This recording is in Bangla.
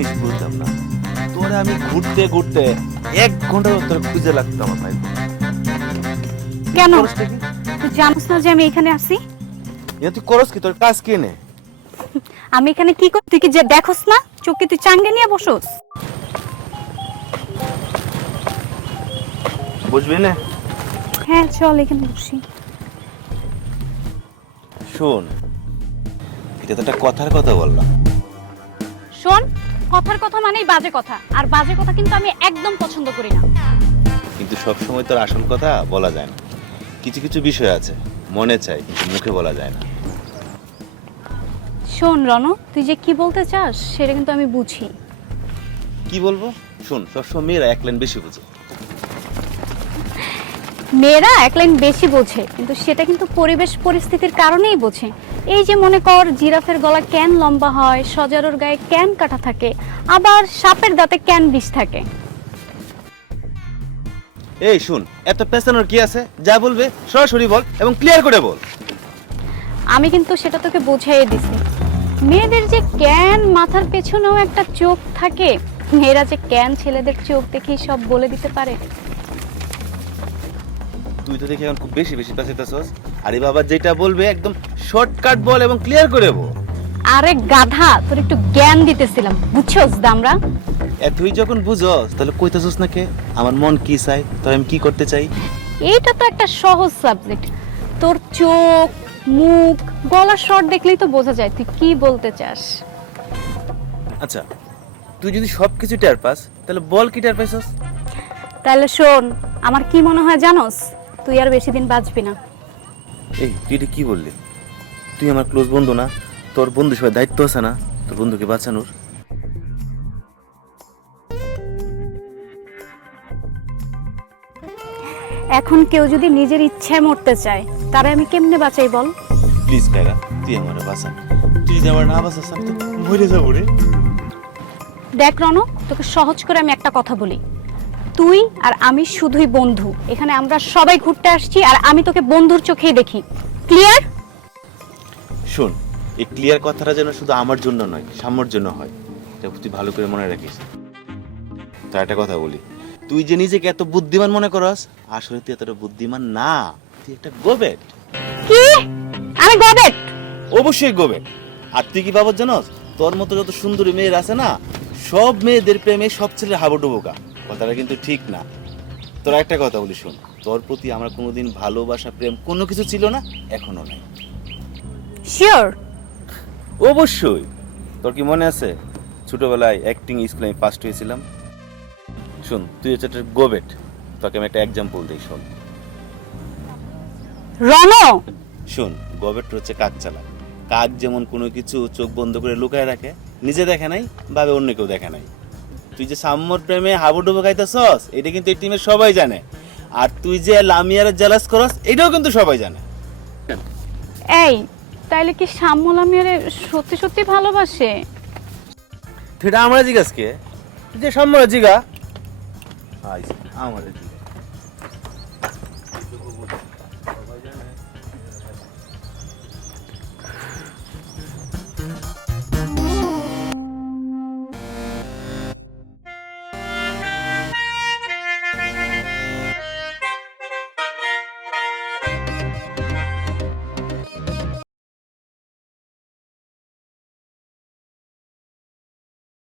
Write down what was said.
জিনিস বুঝলাম না, তোরে আমি ঘুরতে ঘুরতে 1 ঘন্টা তোর খুঁজে লাগতো আমার ভাই। কেন করসটা কি? তুই জানিস না যে আমি এখানে আসি? তুই করস কি? তোর কাজ কি নে? আমি এখানে কি করি তুই কি যে দেখোস না? চোখে তুই চাঙ্গে নিয়ে বসোস? বুঝবি না? হ্যাঁ চল এখানে বসি। শোন, এটা তো একটা কথার কথা বললাম। শোন, কথার কথা মানেই বাজে কথা, আর বাজে কথা কিন্তু আমি একদম পছন্দ করি না। কিন্তু সব সময় তোর আসল কথা বলা যায় না। কিছু কিছু বিষয় আছে মনে চাই কিন্তু মুখে বলা যায় না। শোন রনো, তুই যে কি বলতে চাস সেটা কিন্তু আমি বুঝি। কি বলবো? শোন, সবসময় মেয়েরা 1 লাইন বেশি বোঝে। মেয়েরা 1 লাইন বেশি বোঝে, কিন্তু সেটা কিন্তু পরিবেশ পরিস্থিতির কারণেই বোঝে। এই যে মনে কর, জিরাফের গলা কেন লম্বা হয়, সজারুর গায়ে কেন কাটা থাকে, আবার সাপের দাঁতে কেন বিষ থাকে। এই শুন, এত পেছানোর কি আছে? যা বলবে সরাসরি বল এবং ক্লিয়ার করে বল। আমি কিন্তু সেটা তোকে বুঝাইয়ে দিছি। মেয়েদের যে কেন মাথার পেছনেও একটা চোখ থাকে, মেয়েরা যে কেন ছেলেদের চোখ দেখেই সব বলে দিতে পারে। তুই তো দেখি এখন খুব বেশি বেশি পেছাইতেছস। আরে বাবা, যেটা বলবে একদম শর্টকাট বল এবং ক্লিয়ার করে বল। আরে গাধা, তোর একটু জ্ঞান দিতেছিলাম, বুঝছস দামরা? তুই যখন বুঝস তাহলে কইতেছস না কে? আমার মন কি চাই, তাই আমি কি করতে চাই। এইটা তো একটা সহজ সাবজেক্ট। তোর চোখ, মুখ, গলার স্বর দেখলেই তো বোঝা যায় তুই কি বলতে চাস। আচ্ছা, তুই যদি সবকিছু টের পাস তাহলে বল কি টের পাইছস? তাহলে শোন, আমার কি মনে হয় জানোস? তুই আর বেশি দিন বাঁচবি না। এই তুই এটা কি বললি? তুই আমার ক্লোজ বন্ধু না? তোর বন্ধু সবাই দায়িত্ব আছে না তোর বন্ধুকে বাঁচানোর? এখন কেউ যদি নিজের ইচ্ছায় মরতে চায়, তারে আমি কেমনে বাঁচাই বল? প্লিজ কায়রা, তুই আমার বাঁচা। তুই যদি আমার না বাঁচাস আমি তো মরে যাবো রে। দেখ রনো, তোকে সহজ করে আমি একটা কথা বলি। তুই আর আমি শুধুই বন্ধু। এখানে আমরা সবাই ঘুরতে আসছি, আর আমি তোকে বন্ধুর চোখেই দেখি। ক্লিয়ার? শোন, এই ক্লিয়ার কথাটা যেন শুধু আমার জন্য নয়, সাম্যর জন্য হয়। এটা তুই ভালো করে মনে রাখিস। তো একটা কথা বলি, তুই যে নিজেকে এত বুদ্ধিমান মনে করস, আসলে তুই এতটা বুদ্ধিমান না। তুই একটা গোবেট। কি? আমি গবেট? অবশ্যই গোবেট। আর তুই কি বাবদ জানস? তোর মতো যত সুন্দরী মেয়ের আছে না, সব মেয়েদের প্রেমে সব ছেলে হাবুডুবুকা। কথাটা কিন্তু ঠিক না। তোর একটা কথা বলি, শোন, তোর প্রতি আমার কোনোদিন ভালোবাসা প্রেম কোনো কিছু ছিল না, এখনো নাই। শিওর? অবশ্যই। তোর কি মনে আছে ছোটবেলায় অ্যাক্টিং স্কুলে আমি ফার্স্ট হয়েছিলাম? শোন, তুই হচ্ছে একটা গোবেট। তোকে আমি একটা এক্সাম্পল দিই, শোন। রনো, শোন, গোবেট হচ্ছে কাক চালাক। কাক যেমন কোনো কিছু চোখ বন্ধ করে লুকায় রাখে, নিজে দেখে নাই, ভাবে অন্য কেউ দেখে নাই। তুই যে সাম্যর প্রেমে হাবুডুবু খাইতেছস, এটা কিন্তু এই টিমের সবাই জানে। আর তুই যে লামিয়ারে জেলাস করস, এটাও কিন্তু সবাই জানে। এই তাইলে কি সাম্যল আমি আরে সত্যি সত্যি ভালোবাসে? তুই এটা আমার জিজ্ঞাসা কে? তুই যে সাম্যর জিগা। আমার